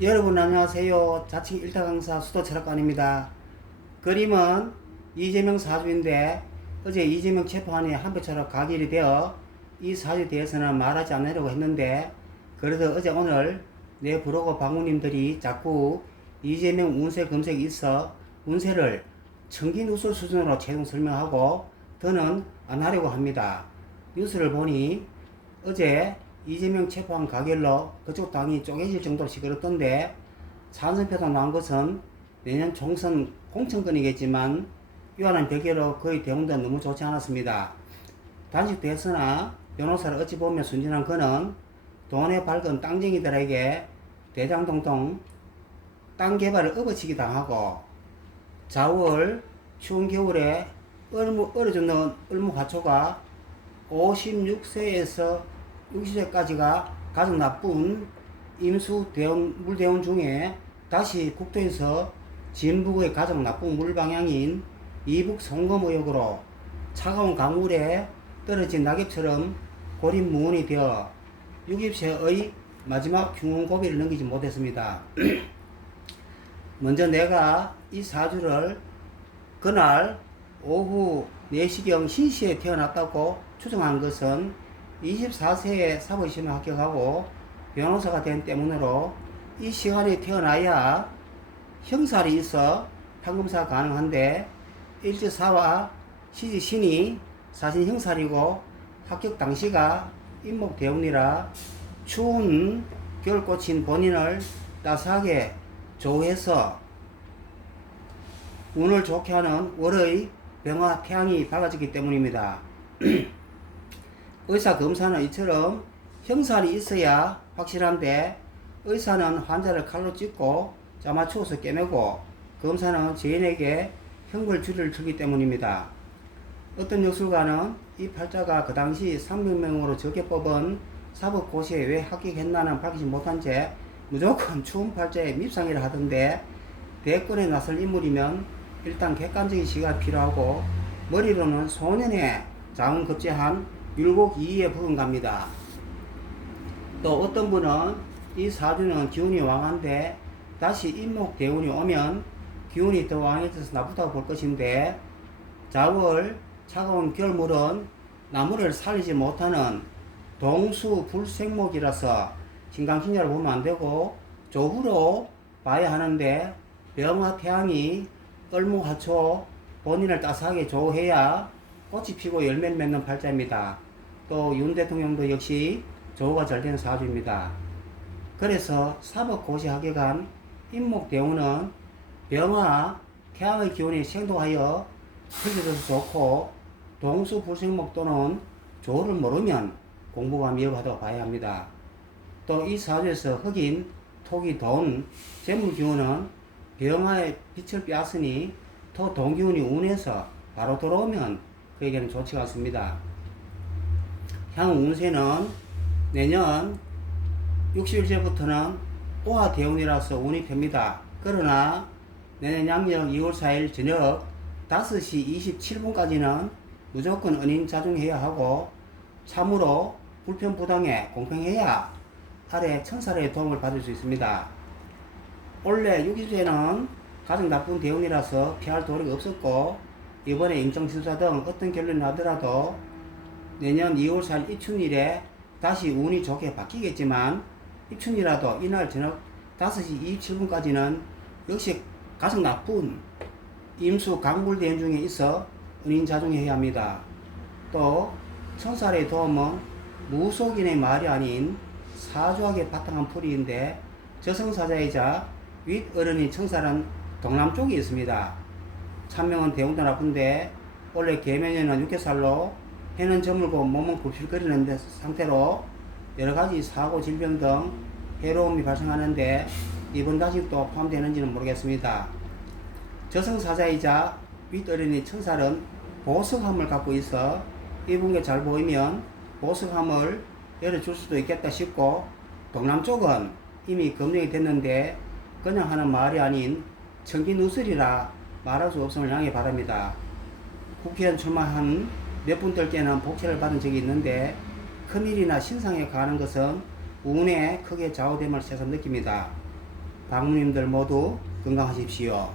여러분 안녕하세요. 자칭 일타 강사 수도 철학관입니다. 그림은 이재명 사주인데 어제 이재명 체포안이 한표처럼 가결이 되어 이 사주에 대해서는 말하지 않으려고 했는데 그래도 어제 오늘 내 브로거 방문님들이 자꾸 이재명 운세 검색이 있어 운세를 청기누설 수준으로 최종 설명하고 더는 안 하려고 합니다. 뉴스를 보니 어제 이재명 체포한 가결로 그쪽 당이 쪼개질 정도로 시끄럽던데 찬성표가 나온 것은 내년 총선 공천권이겠지만 유한한 대결로 거의 대응도 너무 좋지 않았습니다. 단식 됐으나 변호사를 어찌 보면 순진한 그는 돈에 밝은 땅쟁이들에게 대장동통 땅 개발을 업어치기 당하고 자월 추운 겨울에 얼어 죽는 을무화초가 56세에서 60세까지가 가장 나쁜 임수 대원, 물대원 중에 다시 국토에서 진북의 가장 나쁜 물 방향인 이북 송금 의혹으로 차가운 강물에 떨어진 낙엽처럼 고립무원이 되어 60세의 마지막 흉흉고비를 넘기지 못했습니다. 먼저 내가 이 사주를 그날 오후 4시경 신시에 태어났다고 추정한 것은 24세에 사법시험에 합격하고 변호사가 된 때문으로 이 시간에 태어나야 형살이 있어 판검사 가능한데 일지사와 시지신이 사신 형살이고 합격 당시가 임목대운이라 추운 겨울꽃인 본인을 따스하게 조우해서 운을 좋게 하는 월의 병화 태양이 밝아지기 때문입니다. 의사 검사는 이처럼 형살이 있어야 확실한데 의사는 환자를 칼로 찢고 짜맞추어서 깨매고 검사는 죄인에게 형벌주의를 주기 때문입니다. 어떤 역술가는 이 팔자가 그 당시 300명으로 적게 뽑은 사법고시에 왜 합격했나는 밝히지 못한 채 무조건 추운 팔자에 밉상이라 하던데 대권에 나설 인물이면 일단 객관적인 시각이 필요하고 머리로는 소년의 자웅 급제한 율곡 2에 부응갑니다. 또 어떤 분은 이 사주는 기운이 왕한데 다시 임목대운이 오면 기운이 더 왕해져서 나쁘다고 볼 것인데 자월 차가운 겨울물은 나무를 살리지 못하는 동수불생목이라서 신강신자를 보면 안되고 조후로 봐야 하는데 병화 태양이 을무화초 본인을 따스하게 조우해야 꽃이 피고 열매를 맺는 팔자입니다. 또 윤 대통령도 역시 조우가 잘 되는 사주입니다. 그래서 사법고시 합격한 임목대운은 병화 태양의 기운이 생동하여 펼쳐져서 좋고 동수불생목 또는 조우를 모르면 공부가 미흡하다고 봐야 합니다. 또 이 사주에서 흑인, 토기, 돈, 재물기운은 병화의 빛을 빼앗으니 토 동기운이 운에서 바로 돌아오면 그에게는 좋지가 않습니다. 향후 운세는 내년 61세부터는 오화대운이라서 운이 펴니다. 그러나 내년 양력 2월 4일 저녁 5시 27분까지는 무조건 은인자중해야 하고 참으로 불편부당에 공평해야 아래 천사의 도움을 받을 수 있습니다. 원래 60세는 가장 나쁜 대운이라서 피할 도리가 없었고 이번에 인정심사 등 어떤 결론이 나더라도 내년 2월 4일 입춘일에 다시 운이 좋게 바뀌겠지만 입춘이라도 이날 저녁 5시 27분까지는 역시 가장 나쁜 임수 강불대운 중에 있어 은인자중해야 합니다. 또 천살의 도움은 무속인의 말이 아닌 사주학에 바탕한 풀이인데 저승사자이자 윗어른인 천살은 동남쪽에 있습니다. 참명은 대운도 나쁜데 원래 계면에는 6개살로 해는 저물고 몸은 굽실거리는 상태로 여러가지 사고 질병 등 해로움이 발생하는데 이번 다식도 포함되는지는 모르겠습니다. 저승사자이자 윗어른인 천살은 보석함을 갖고 있어 이분께 잘 보이면 보석함을 열어줄 수도 있겠다 싶고 동남쪽은 이미 검증이 됐는데 그냥 하는 말이 아닌 청기누설이라 말할 수 없음을 양해 바랍니다. 국회의원 출마한 몇 분 될 때는 복채를 받은 적이 있는데 큰일이나 신상에 가는 것은 운에 크게 좌우됨을 새삼 느낍니다. 방문님들 모두 건강하십시오.